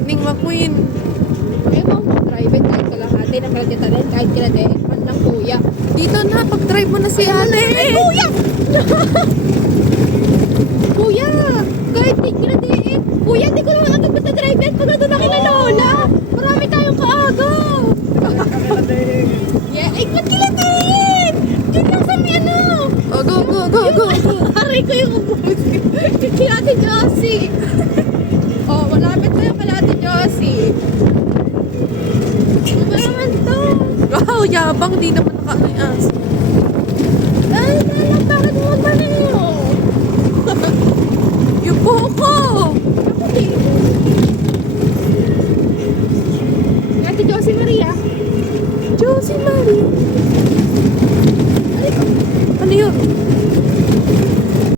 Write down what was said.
Lightning McQueen. Kaya mo mag-drive it kahit kalahati ng kalagita rin, kahit kinadeen, man lang kuya. Dito na, pag-drive mo na si ate. Kuya! Kuya! Kahit di kinadeen. Kuya, di ko naman agad basta-drive it. Pag ito na kina Lola. Marami tayong kaaga. Yeah, ay, ba't kinadeen? Diyan lang sa may ano. Oh, go, go, go, go. Aray ko yung ubus. Si Ate Josie. Oh, malapit na yung kala Ate Josie. Ano ba naman to? Wow, yabang. Di naman nakaayas. Ay, bakit mo magmanin?